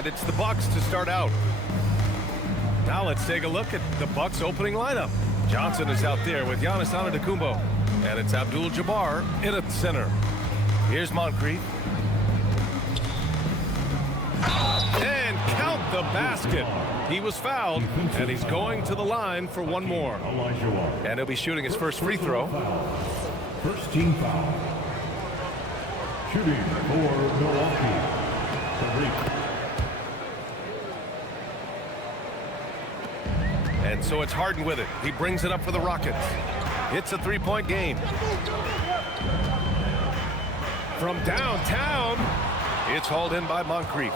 And it's the Bucks to start out. Now let's take a look at the Bucks opening lineup. Johnson is out there with Giannis Antetokounmpo. And it's Abdul-Jabbar in at center. Here's Moncrief. And count the basket. He was fouled, and he's going to the line for one more. And he'll be shooting his first free throw. First team foul. Shooting for Milwaukee. And so it's Harden with it. He brings it up for the Rockets. It's a three-point game. From downtown, it's hauled in by Moncrief.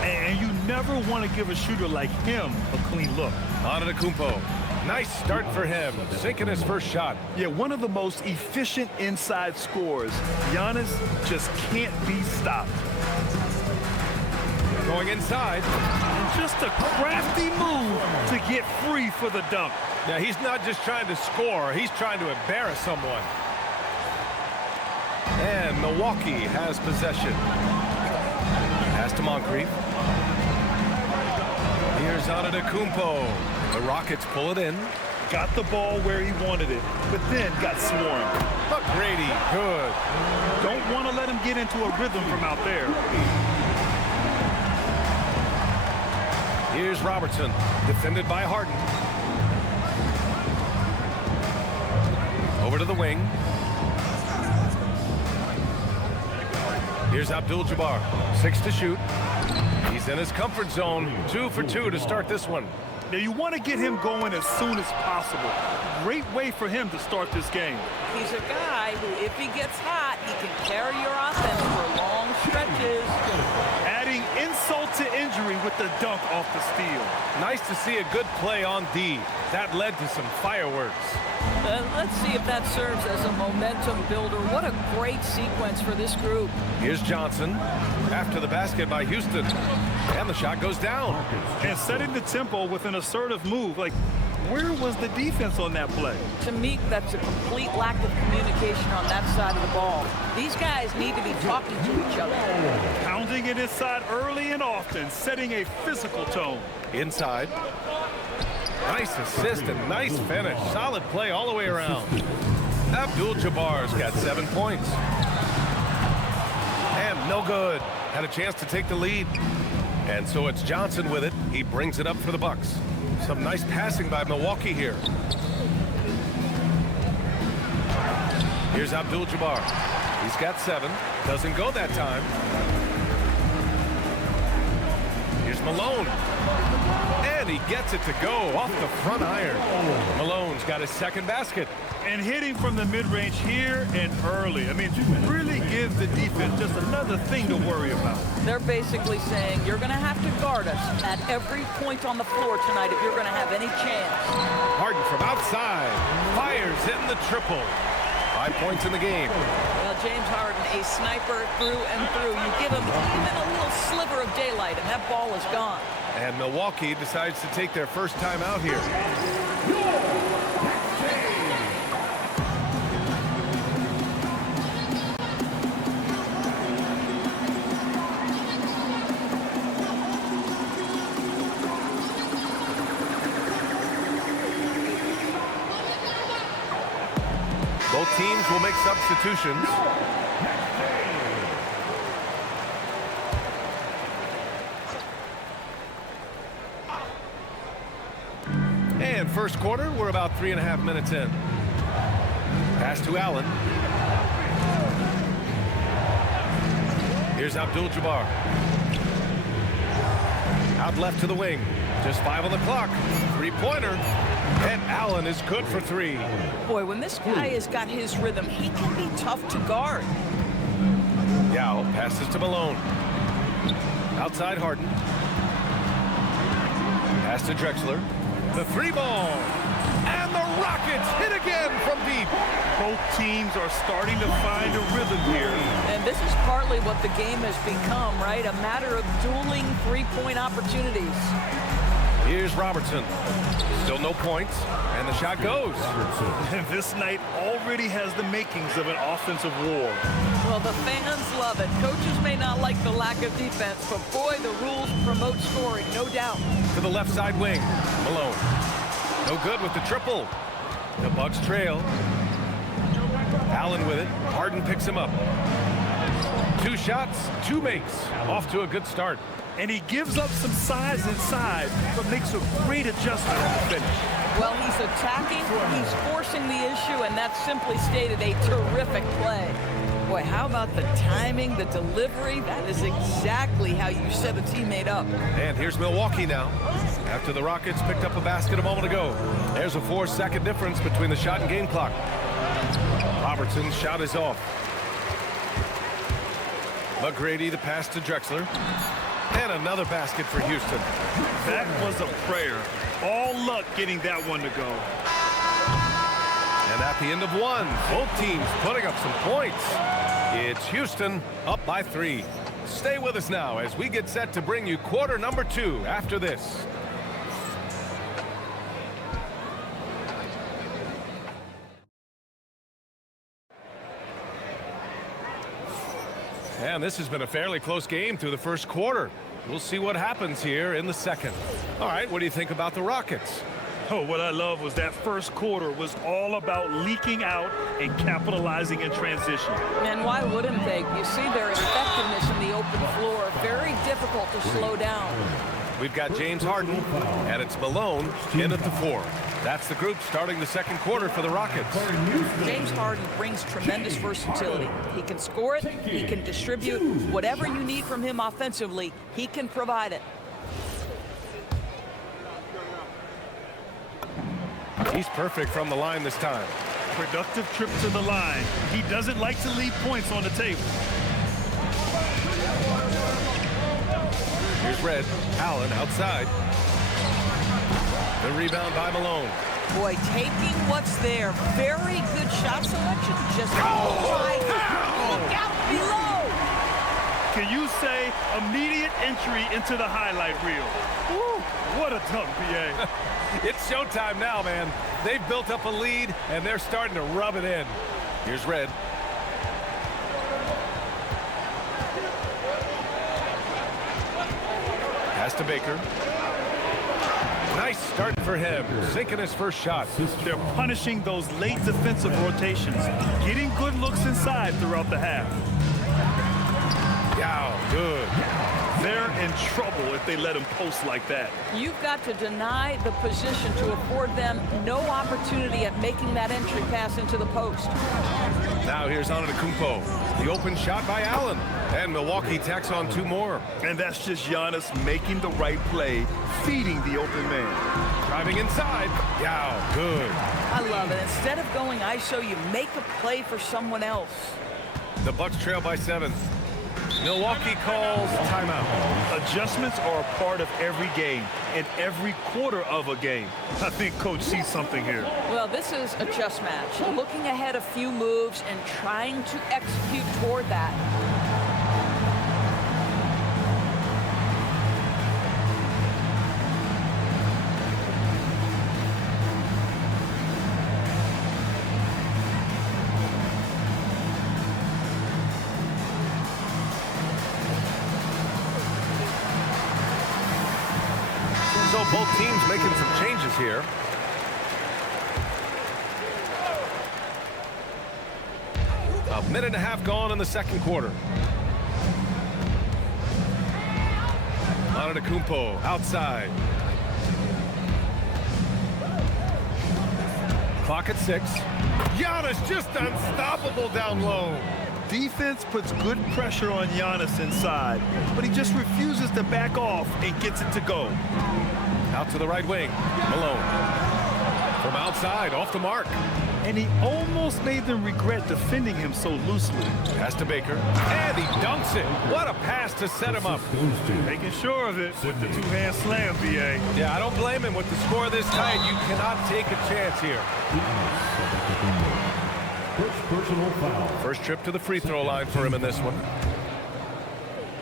And you never want to give a shooter like him a clean look. Antetokounmpo. Nice start for him, sinking his first shot. Yeah, one of the most efficient inside scorers. Giannis just can't be stopped. Going inside. And just a crafty move to get free for the dunk. Now, he's not just trying to score, he's trying to embarrass someone. And Milwaukee has possession. Pass to Moncrief. Here's Antetokounmpo. The Rockets pull it in. Got the ball where he wanted it, but then got swarmed. But Grady, good. Don't want to let him get into a rhythm from out there. Here's Robertson, defended by Harden. Over to the wing. Here's Abdul-Jabbar, 6 to shoot. He's in his comfort zone, 2 for 2 to start this one. Now you want to get him going as soon as possible. Great way for him to start this game. He's a guy who, if he gets hot, he can carry your offense for long stretches. Adding insult to injury with the dunk off the steal. Nice to see a good play on D. That led to some fireworks. Let's see if that serves as a momentum builder. What a great sequence for this group. Here's Johnson after the basket by Houston. And the shot goes down. And setting the tempo with an assertive move. Like, where was the defense on that play? To me, that's a complete lack of communication on that side of the ball. These guys need to be talking to each other. Pounding it inside early and often, setting a physical tone. Inside. Nice assist and nice finish. Solid play all the way around. Abdul-Jabbar's got 7 points. And no good. Had a chance to take the lead. And so it's Johnson with it. He brings it up for the Bucks. Some nice passing by Milwaukee here. Here's Abdul-Jabbar. He's got 7. Doesn't go that time. Here's Malone. And he gets it to go off the front iron. Malone's got his second basket. And hitting from the mid-range here and early. I mean, really gives the defense just another thing to worry about. They're basically saying you're going to have to guard us at every point on the floor tonight if you're going to have any chance. Harden from outside. Fires in the triple. 5 points in the game. Well, James Harden, a sniper through and through. You give him even a little sliver of daylight, and that ball is gone. And Milwaukee decides to take their first time out here. Both teams will make substitutions. And first quarter, we're about 3.5 minutes in. Pass to Allen. Here's Abdul-Jabbar. Out left to the wing. Just 5 on the clock. Three-pointer. And Allen is good for 3. Boy, when this guy has got his rhythm, he can be tough to guard. Yao passes to Malone. Outside Harden. Pass to Drexler. The 3-ball. And the Rockets hit again from deep. Both teams are starting to find a rhythm here. And this is partly what the game has become, right? A matter of dueling three-point opportunities. Here's Robertson. Still no points, and the shot goes. And this night already has the makings of an offensive war. Well, the fans love it. Coaches may not like the lack of defense, but boy, the rules promote scoring, no doubt. To the left side wing, Malone. No good with the triple. The Bucks trail. Allen with it. Harden picks him up. 2 shots, 2 makes. Off to a good start. And he gives up some size inside, but makes a great adjustment on the finish. Well, he's attacking, he's forcing the issue, and that's simply stated a terrific play. Boy, how about the timing, the delivery? That is exactly how you set a teammate up. And here's Milwaukee now. After the Rockets picked up a basket a moment ago. There's a 4-second difference between the shot and game clock. Robertson's shot is off. McGrady, the pass to Drexler. And another basket for Houston. That was a prayer. All luck getting that one to go. And at the end of one, both teams putting up some points. It's Houston up by 3. Stay with us now as we get set to bring you quarter number 2 after this. And this has been a fairly close game through the first quarter. We'll see what happens here in the second. All right, what do you think about the Rockets? Oh, what I love was that first quarter was all about leaking out and capitalizing in transition. And why wouldn't they? You see their effectiveness in the open floor. Very difficult to slow down. We've got James Harden, and it's Malone in at the 4. That's the group starting the second quarter for the Rockets. James Harden brings tremendous versatility. He can score it, he can distribute. Whatever you need from him offensively, he can provide it. He's perfect from the line this time. Productive trip to the line. He doesn't like to leave points on the table. Here's Red. Allen outside. The rebound by Malone. Boy, taking what's there. Very good shot selection. Just look out below. Can you say immediate entry into the highlight reel? Woo, what a dunk, PA. It's showtime now, man. They've built up a lead, and they're starting to rub it in. Here's Red. Pass to Baker. Nice start for him, sinking his first shot. They're punishing those late defensive rotations, getting good looks inside throughout the half. Yeah, good. They're in trouble if they let him post like that. You've got to deny the position to afford them no opportunity at making that entry pass into the post. Now here's Antetokounmpo. The open shot by Allen. And Milwaukee tacks on 2 more. And that's just Giannis making the right play, feeding the open man. Driving inside. Yeah, good. I love it. Instead of going ISO, you make a play for someone else. The Bucks trail by 7. Milwaukee calls timeout. Adjustments are a part of every game and every quarter of a game. I think Coach sees something here. Well, this is a chess match. Looking ahead a few moves and trying to execute toward that. So both teams making some changes here. A minute and a half gone in the second quarter. Antetokounmpo outside. Clock at 6. Giannis just unstoppable down low. Defense puts good pressure on Giannis inside, but he just refuses to back off and gets it to go. Out to the right wing. Malone. From outside, off the mark. And he almost made them regret defending him so loosely. Pass to Baker. And he dunks it. What a pass to set him up. Making sure of it with the two-hand slam, BA. Yeah, I don't blame him. With the score this tight, you cannot take a chance here. First personal foul. First trip to the free throw line for him in this one.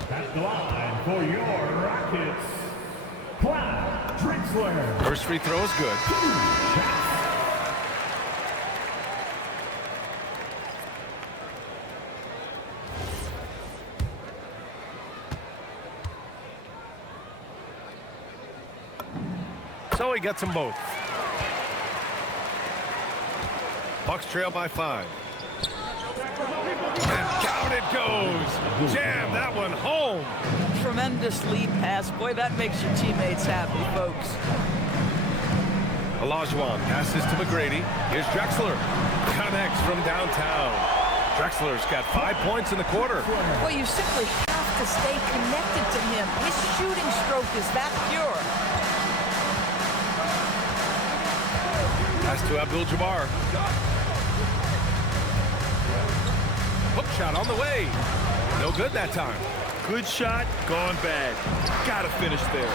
At the line for your Rockets, Clyde Drexler. First free throw is good. So he gets them both. Bucks trail by 5. And down it goes. Jam that one home. Tremendous lead pass. Boy, that makes your teammates happy, folks. Olajuwon passes to McGrady. Here's Drexler. Connects from downtown. Drexler's got 5 points in the quarter. Well, you simply have to stay connected to him. His shooting stroke is that pure. Pass to Abdul-Jabbar. Hook shot on the way. No good that time. Good shot, gone bad. Gotta finish there.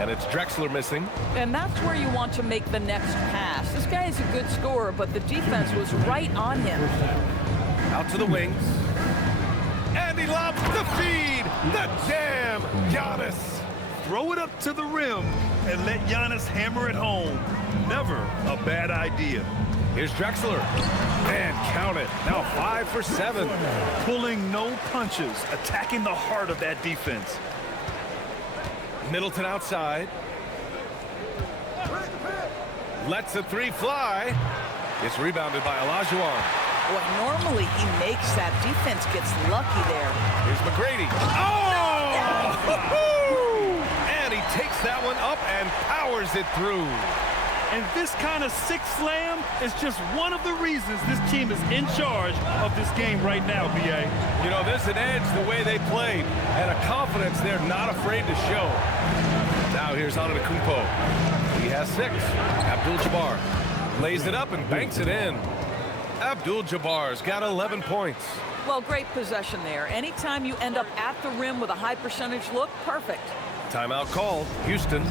And it's Drexler missing. And that's where you want to make the next pass. This guy is a good scorer, but the defense was right on him. Out to the wings. And he lobs the feed. The jam. Giannis. Throw it up to the rim and let Giannis hammer it home. Never a bad idea. Here's Drexler. And count it. Now 5 for 7. Pulling no punches, attacking the heart of that defense. Middleton outside. Lets the three fly. It's rebounded by Olajuwon. Boy, normally he makes that. Defense gets lucky there. Here's McGrady. Oh! And he takes that one up and powers it through. And this kind of sick slam is just one of the reasons this team is in charge of this game right now, B.A. You know, there's an edge the way they played and a confidence they're not afraid to show. Now here's Antetokounmpo. He has 6. Abdul-Jabbar lays it up and banks it in. Abdul-Jabbar's got 11 points. Well, great possession there. Anytime you end up at the rim with a high percentage look, perfect. Timeout called. Houston.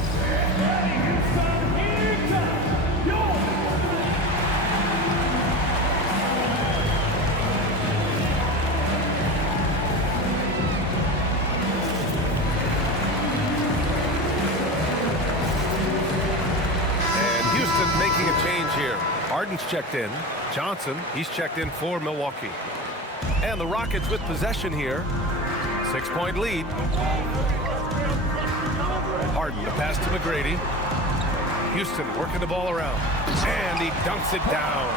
Making a change here. Harden's checked in. Johnson, he's checked in for Milwaukee. And the Rockets with possession here. 6-point lead. Harden, the pass to McGrady. Houston working the ball around. And he dunks it down.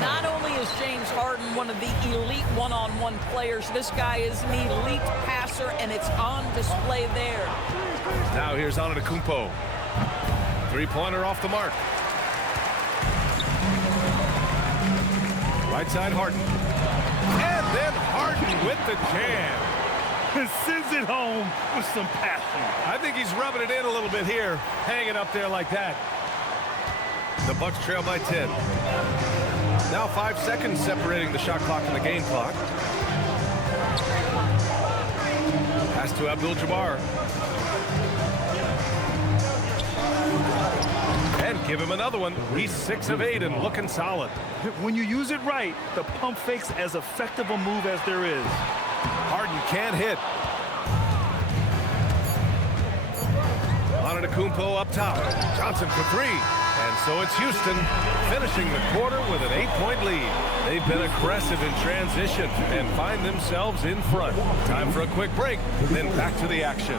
Not only is James Harden one of the elite one-on-one players, this guy is an elite passer, and it's on display there. Now here's Antetokounmpo. Three-pointer off the mark. Right side, Harden. And then Harden with the jam. And sends it home with some passion. I think he's rubbing it in a little bit here, hanging up there like that. The Bucks trail by 10. Now 5 seconds separating the shot clock and the game clock. Pass to Abdul-Jabbar. And give him another one. He's 6 of 8 and looking solid. When you use it right, the pump fake's as effective a move as there is. Harden can't hit. Antetokounmpo up top. Johnson for 3. And so it's Houston finishing the quarter with an 8-point lead. They've been aggressive in transition and find themselves in front. Time for a quick break, then back to the action.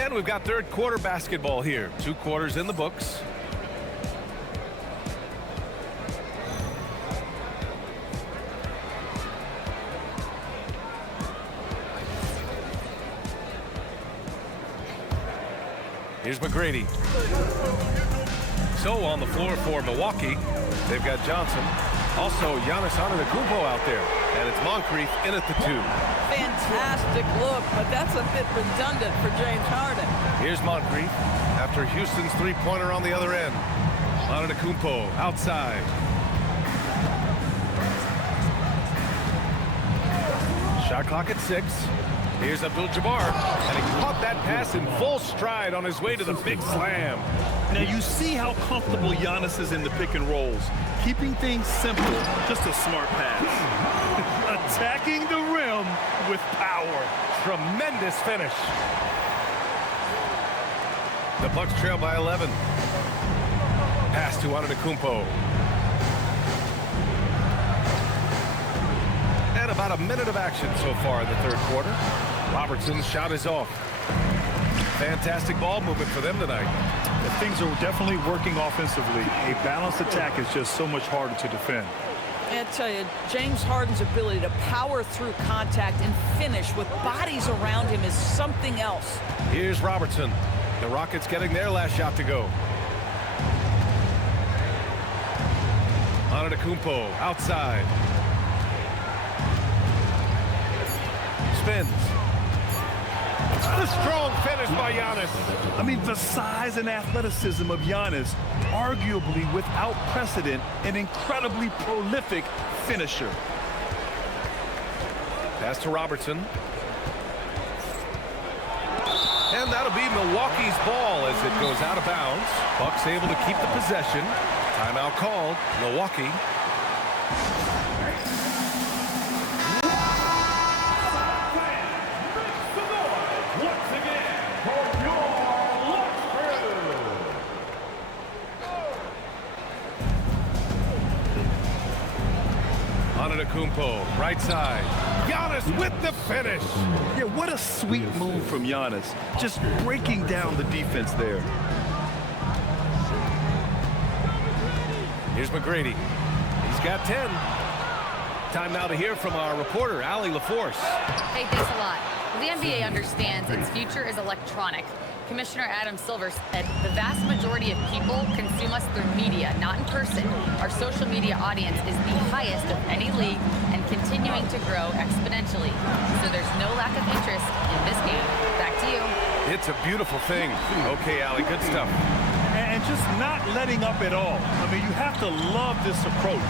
And we've got third quarter basketball here. 2 quarters in the books. Here's McGrady. So on the floor for Milwaukee, they've got Johnson. Also, Giannis Antetokounmpo out there. And it's Moncrief in at the 2. Fantastic look, but that's a bit redundant for James Harden. Here's Moncrief after Houston's three-pointer on the other end. Antetokounmpo outside. Shot clock at 6. Here's Abdul-Jabbar, and he caught that pass in full stride on his way to the big slam. Now you see how comfortable Giannis is in the pick and rolls. Keeping things simple, just a smart pass. Attacking the rim with power. Tremendous finish. The Bucks trail by 11. Pass to Antetokounmpo. And about a minute of action so far in the third quarter. Robertson's shot is off. Fantastic ball movement for them tonight. Things are definitely working offensively. A balanced attack is just so much harder to defend. I tell you, James Harden's ability to power through contact and finish with bodies around him is something else. Here's Robertson. The Rockets getting their last shot to go. Antetokounmpo outside. Spins. A strong finish by Giannis. I mean, the size and athleticism of Giannis, arguably without precedent, an incredibly prolific finisher. Pass to Robertson. And that'll be Milwaukee's ball as it goes out of bounds. Bucks able to keep the possession. Timeout called. Milwaukee. Antetokounmpo, right side. Giannis with the finish. Yeah, what a sweet move from Giannis. Just breaking down the defense there. Here's McGrady. He's got 10. Time now to hear from our reporter, Allie LaForce. Hey, thanks a lot. The NBA understands its future is electronic. Commissioner Adam Silver said the vast majority of people consume us through media, not in person. Our social media audience is the highest of any league and continuing to grow exponentially. So there's no lack of interest in this game. Back to you. It's a beautiful thing. Okay, Allie, good stuff. And just not letting up at all. I mean, you have to love this approach.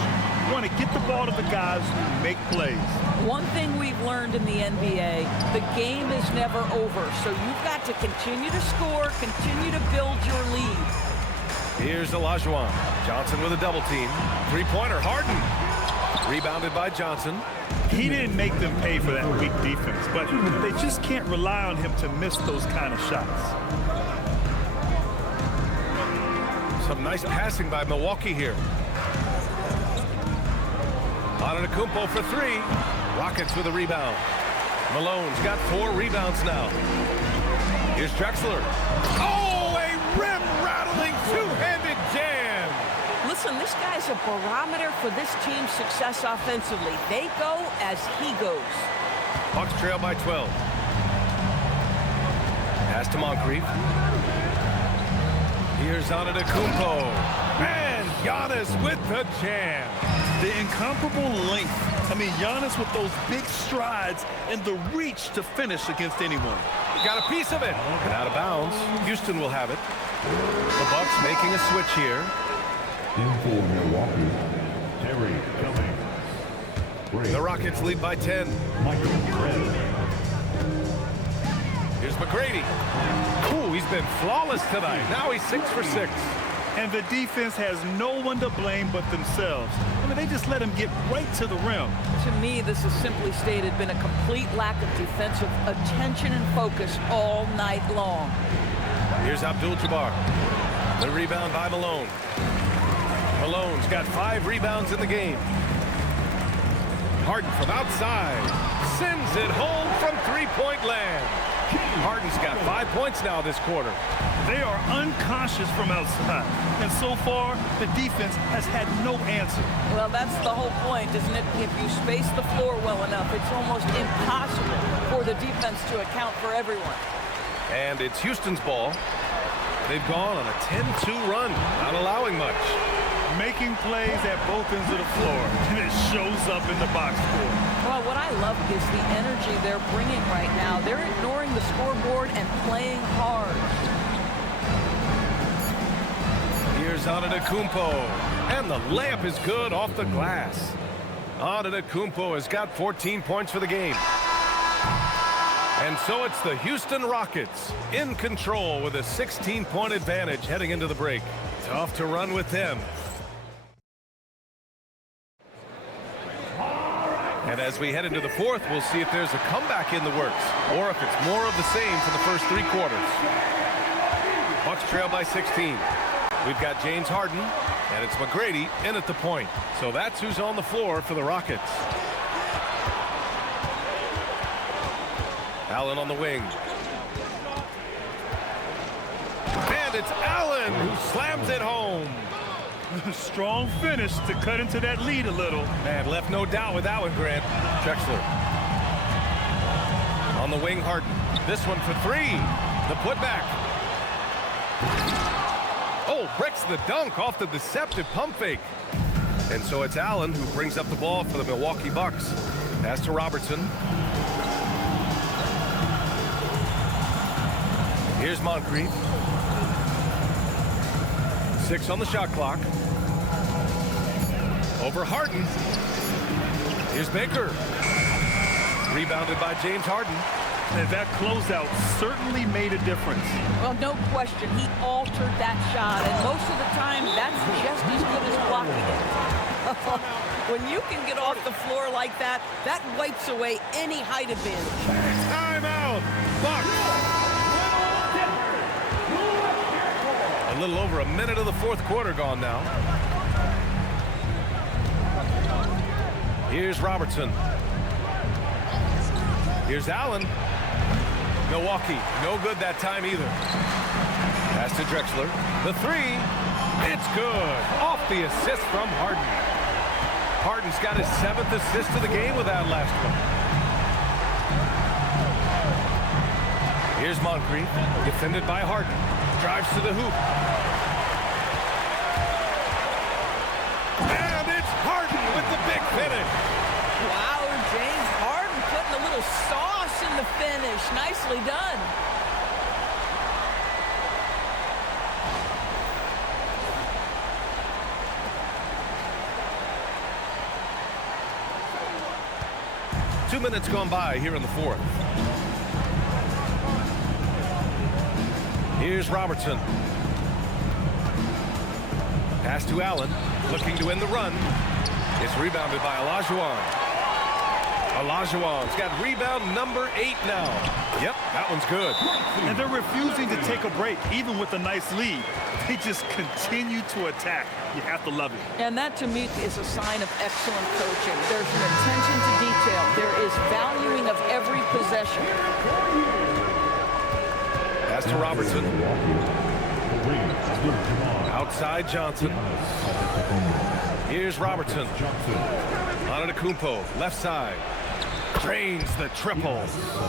You want to get the ball to the guys who make plays. One thing we've learned in the NBA, the game is never over. So you've got to continue to score, continue to build your lead. Here's Olajuwon. Johnson with a double team. Three-pointer, Harden. Rebounded by Johnson. He didn't make them pay for that weak defense, but they just can't rely on him to miss those kind of shots. Some nice passing by Milwaukee here. Antetokounmpo for 3. Rockets with a rebound. Malone's got 4 rebounds now. Here's Drexler. Oh, a rim-rattling two-handed jam. Listen, this guy's a barometer for this team's success offensively. They go as he goes. Bucks trail by 12. Pass to Moncrief. Here's Antetokounmpo. And Giannis with the jam. The incomparable length. I mean, Giannis with those big strides and the reach to finish against anyone. He got a piece of it. And out of bounds. Houston will have it. The Bucks making a switch here. In for Milwaukee, Terry Cummings. The Rockets lead by 10. Michael Red. Here's McGrady. Ooh, he's been flawless tonight. Now he's 6 for 6. And the defense has no one to blame but themselves. I mean, they just let him get right to the rim. To me, this has simply stated been a complete lack of defensive attention and focus all night long. Here's Abdul-Jabbar. The rebound by Malone. Malone's got 5 rebounds in the game. Harden from outside. Sends it home from three-point land. Harden's got 5 points now this quarter. They are unconscious from outside. And so far, the defense has had no answer. Well, that's the whole point, isn't it? If you space the floor well enough, it's almost impossible for the defense to account for everyone. And it's Houston's ball. They've gone on a 10-2 run, not allowing much. Making plays at both ends of the floor, and it shows up in the box score. Well, what I love is the energy they're bringing right now. They're ignoring the scoreboard and playing hard. Here's Antetokounmpo, and the layup is good off the glass. Antetokounmpo has got 14 points for the game. And so it's the Houston Rockets in control with a 16-point advantage heading into the break. Tough to run with them. And as we head into the fourth, we'll see if there's a comeback in the works or if it's more of the same for the first 3 quarters. Bucks trail by 16. We've got James Harden, and it's McGrady in at the point. So that's who's on the floor for the Rockets. Allen on the wing. And it's Allen who slams it home. Strong finish to cut into that lead a little. Man, left no doubt with that one, Grant. Drexler. On the wing, Harden. This one for 3. The putback. Oh, breaks the dunk off the deceptive pump fake. And so it's Allen who brings up the ball for the Milwaukee Bucks. Pass to Robertson. Here's Moncrief. 6 on the shot clock. Over Harden. Here's Baker. Rebounded by James Harden. And that closeout certainly made a difference. Well, no question, he altered that shot, and most of the time, that's just as good as blocking it. When you can get off the floor like that, that wipes away any height advantage. Timeout, Bucks. A little over a minute of the fourth quarter gone now. Here's Robertson. Here's Allen. Milwaukee, no good that time either. Pass to Drexler. The 3, it's good. Off the assist from Harden. Harden's got his 7th assist of the game with that last one. Here's Moncrief, defended by Harden. Drives to the hoop. And it's Harden with the big finish. Wow, James Harden putting a little sauce in the finish. Nicely done. Two minutes gone by here in the fourth. Here's Robertson. Pass to Allen, looking to win the run. It's rebounded by Olajuwon. Olajuwon's got rebound number 8 now. Yep, that one's good. And they're refusing to take a break, even with a nice lead. They just continue to attack. You have to love it. And that, to me, is a sign of excellent coaching. There's an attention to detail. There is valuing of every possession. Pass to Robertson. Outside Johnson. Here's Robertson. Antetokounmpo, left side. Drains the triple.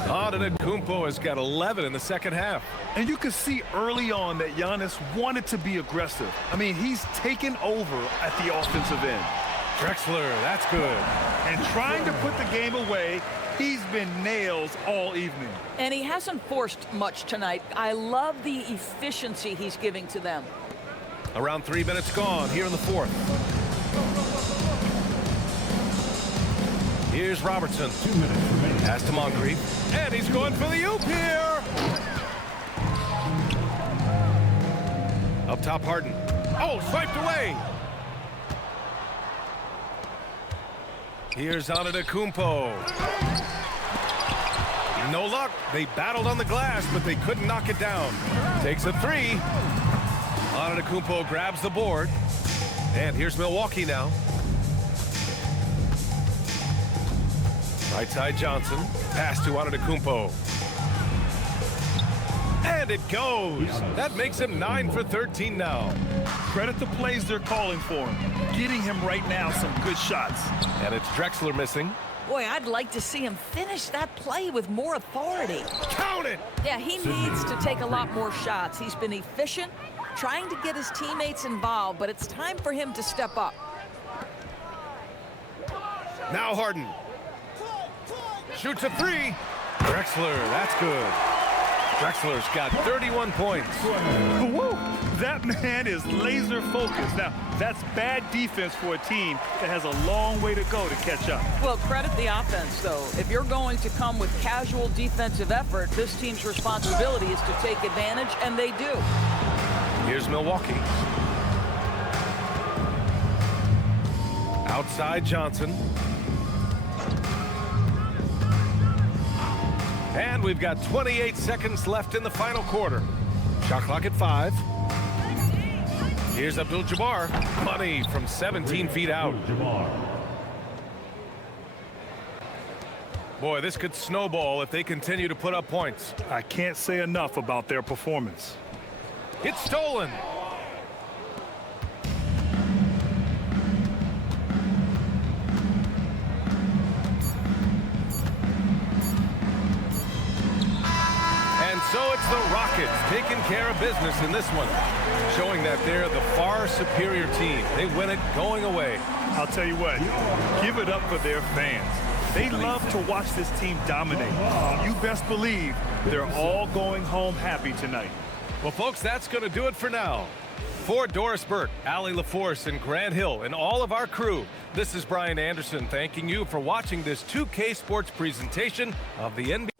Antetokounmpo has got 11 in the second half. And you can see early on that Giannis wanted to be aggressive. I mean, he's taken over at the offensive end. Drexler, that's good. And trying to put the game away, he's been nails all evening. And he hasn't forced much tonight. I love the efficiency he's giving to them. Around 3 minutes gone here in the fourth. Here's Robertson. 2 minutes remaining. Pass to Moncrief. And he's going for the oop here. Up top, Harden. Oh, swiped away. Here's Antetokounmpo. No luck. They battled on the glass, but they couldn't knock it down. Takes a 3. Antetokounmpo grabs the board. And here's Milwaukee now. Right side Johnson. Pass to Antetokounmpo. And it goes. That makes him 9 for 13 now. Credit the plays they're calling for him. Getting him right now some good shots. And it's Drexler missing. Boy, I'd like to see him finish that play with more authority. Count it! Yeah, he needs to take a lot more shots. He's been efficient, trying to get his teammates involved, but it's time for him to step up. Now Harden. shoots a three. Drexler, that's good. Drexler's got 31 points. Woo! That man is laser focused. Now, that's bad defense for a team that has a long way to go to catch up. Well, credit the offense, though. If you're going to come with casual defensive effort, this team's responsibility is to take advantage, and they do. Here's Milwaukee. Outside Johnson. And we've got 28 seconds left in the final quarter. Shot clock at 5. Here's Abdul-Jabbar. Money from 17 feet out. Boy, this could snowball if they continue to put up points. I can't say enough about their performance. It's stolen. And so it's the Rockets taking care of business in this one, showing that they're the far superior team. They win it going away. I'll tell you what, give it up for their fans. They love to watch this team dominate. You best believe they're all going home happy tonight. Well, folks, that's going to do it for now. For Doris Burke, Allie LaForce, and Grant Hill, and all of our crew, this is Brian Anderson thanking you for watching this 2K Sports presentation of the NBA.